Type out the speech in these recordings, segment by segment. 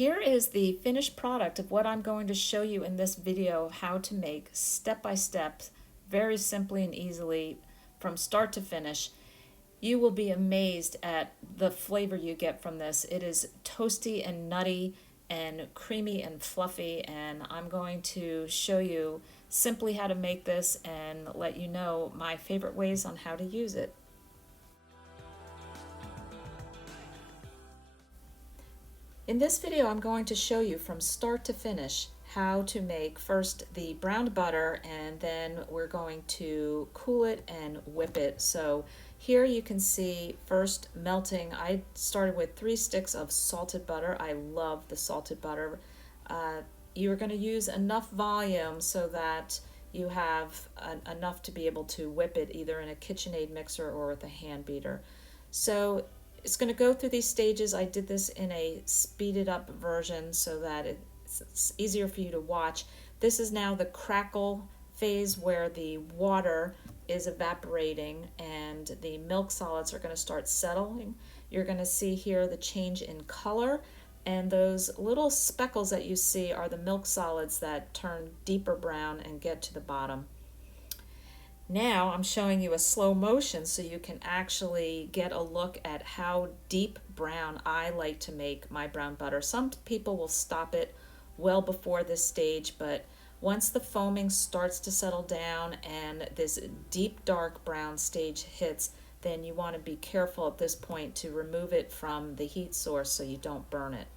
Here is the finished product of what I'm going to show you in this video, how to make step by step, very simply and easily from start to finish. You will be amazed at the flavor you get from this. It is toasty and nutty and creamy and fluffy, and I'm going to show you simply how to make this and let you know my favorite ways on how to use it. In this video, I'm going to show you from start to finish how to make first the browned butter, and then we're going to cool it and whip it. So here you can see first melting. I started with 3 sticks of salted butter. I love the salted butter. You're going to use enough volume so that you have enough to be able to whip it either in a KitchenAid mixer or with a hand beater. So it's going to go through these stages. I did this in a speeded up version so that it's easier for you to watch. This is now the crackle phase where the water is evaporating and the milk solids are going to start settling. You're going to see here the change in color, and those little speckles that you see are the milk solids that turn deeper brown and get to the bottom. Now I'm showing you a slow motion so you can actually get a look at how deep brown I like to make my brown butter. Some people will stop it well before this stage, but once the foaming starts to settle down and this deep dark brown stage hits, then you want to be careful at this point to remove it from the heat source so you don't burn it.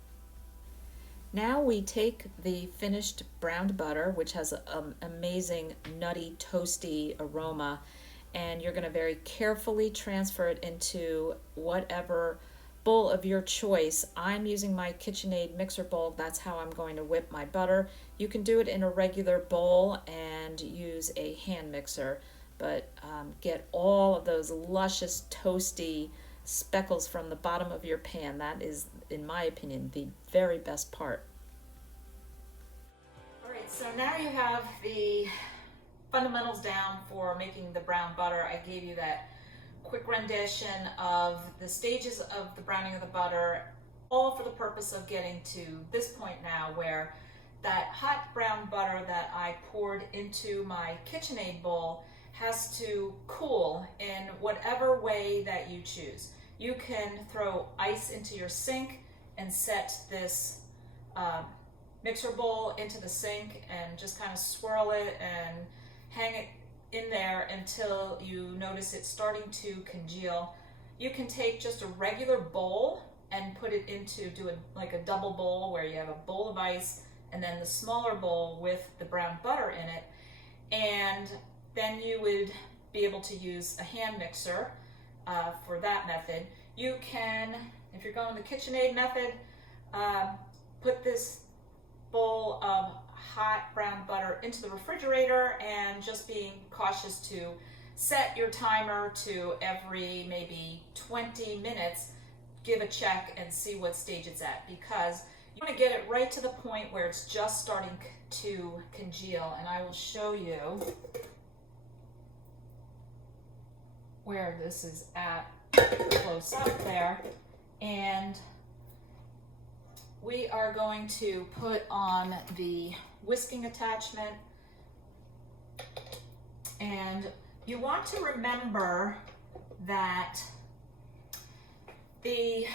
Now we take the finished browned butter, which has an amazing nutty, toasty aroma, and you're going to very carefully transfer it into whatever bowl of your choice. I'm using my KitchenAid mixer bowl. That's how I'm going to whip my butter. You can do it in a regular bowl and use a hand mixer, but get all of those luscious, toasty speckles from the bottom of your pan. That is, in my opinion, the very best part. Alright, so now you have the fundamentals down for making the brown butter. I gave you that quick rendition of the stages of the browning of the butter, all for the purpose of getting to this point now where that hot brown butter that I poured into my KitchenAid bowl has to cool in whatever way that you choose. You can throw ice into your sink and set this mixer bowl into the sink and just kind of swirl it and hang it in there until you notice it starting to congeal. You can take just a regular bowl and put it into, like a double bowl where you have a bowl of ice and then the smaller bowl with the brown butter in it, and then you would be able to use a hand mixer for that method. You can, if you're going the KitchenAid method, put this bowl of hot brown butter into the refrigerator and just being cautious to set your timer to every maybe 20 minutes, give a check and see what stage it's at, because you want to get it right to the point where it's just starting to congeal. And I will show you where this is at close up there. And we are going to put on the whisking attachment, and you want to remember that the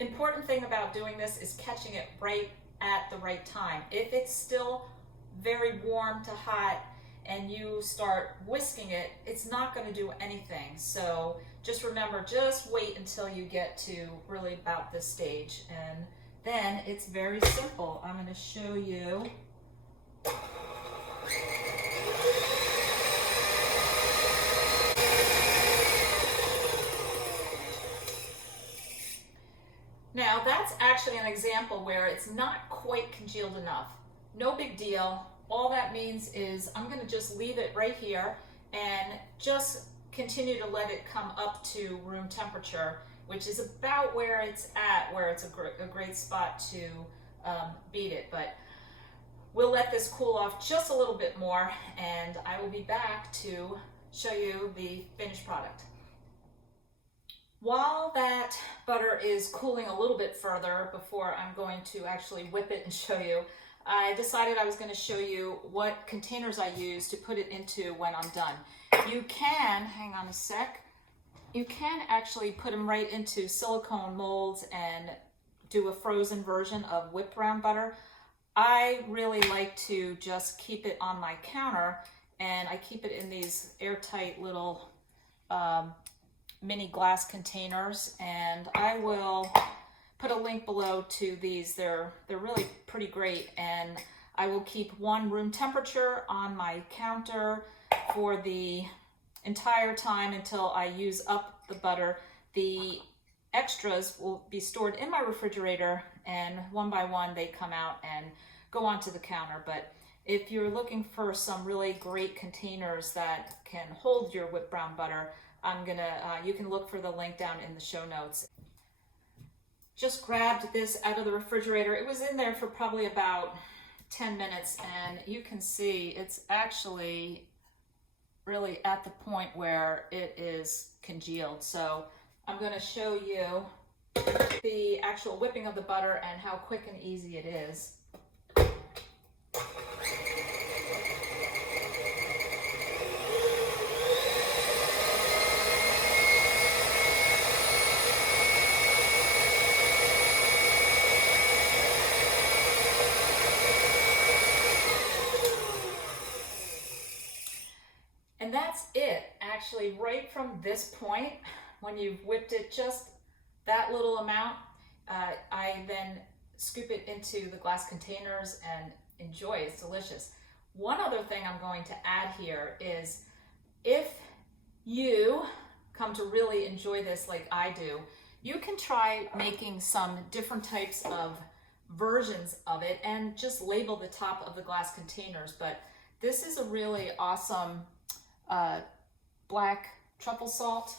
important thing about doing this is catching it right at the right time. If it's still very warm to hot and you start whisking it, it's not going to do anything. So just remember, just wait until you get to really about this stage, and then it's very simple. I'm going to show you. Now that's actually an example where it's not quite congealed enough. No big deal. All that means is I'm going to just leave it right here and just continue to let it come up to room temperature, which is about where it's at, where it's a great spot to beat it. But we'll let this cool off just a little bit more, and I will be back to show you the finished product. While that butter is cooling a little bit further before I'm going to actually whip it and show you, I decided I was going to show you what containers I use to put it into when I'm done. You can, hang on a sec, you can actually put them right into silicone molds and do a frozen version of whipped brown butter. I really like to just keep it on my counter, and I keep it in these airtight little mini glass containers, and I will put a link below to these. They're really pretty great, and I will keep one room temperature on my counter for the entire time until I use up the butter. The extras will be stored in my refrigerator, and one by one they come out and go onto the counter. But if you're looking for some really great containers that can hold your whipped brown butter, you can look for the link down in the show notes. Just grabbed this out of the refrigerator. It was in there for probably about 10 minutes, and you can see it's actually really at the point where it is congealed. So I'm going to show you the actual whipping of the butter and how quick and easy it is. And that's it. Actually, right from this point, when you've whipped it just that little amount, I then scoop it into the glass containers and enjoy. It's delicious. One other thing I'm going to add here is, if you come to really enjoy this like I do, you can try making some different types of versions of it and just label the top of the glass containers. But this is a really awesome black truffle salt,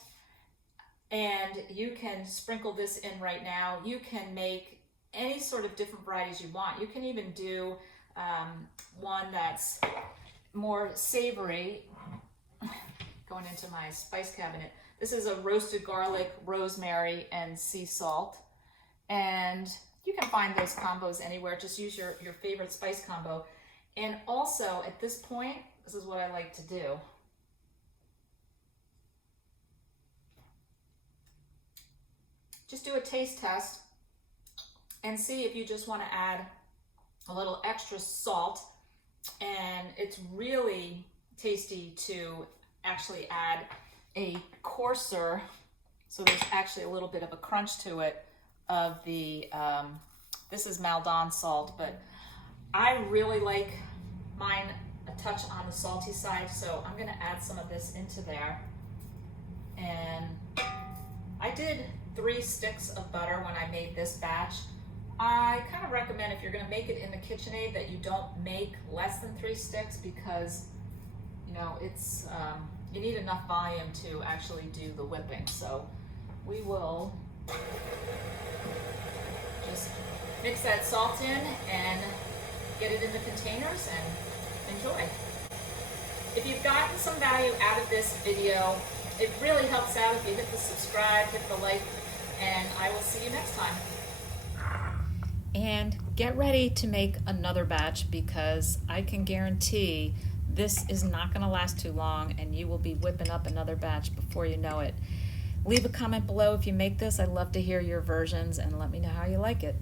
and you can sprinkle this in right now. You can make any sort of different varieties you want. You can even do one that's more savory. Going into my spice cabinet. This is a roasted garlic, rosemary, and sea salt. And you can find those combos anywhere. Just use your favorite spice combo. And also, at this point, this is what I like to do. Just do a taste test and see if you just want to add a little extra salt. And it's really tasty to actually add a coarser, so there's actually a little bit of a crunch to it, of the, this is Maldon salt, but I really like mine a touch on the salty side, so I'm gonna add some of this into there. And I did 3 sticks of butter when I made this batch. I kind of recommend, if you're gonna make it in the KitchenAid, that you don't make less than 3 sticks, because you know, it's you need enough volume to actually do the whipping. So we will just mix that salt in and get it in the containers and enjoy. If you've gotten some value out of this video, it really helps out if you hit the subscribe, hit the like, and I will see you next time. And get ready to make another batch, because I can guarantee this is not going to last too long, and you will be whipping up another batch before you know it. Leave a comment below if you make this. I'd love to hear your versions, and let me know how you like it.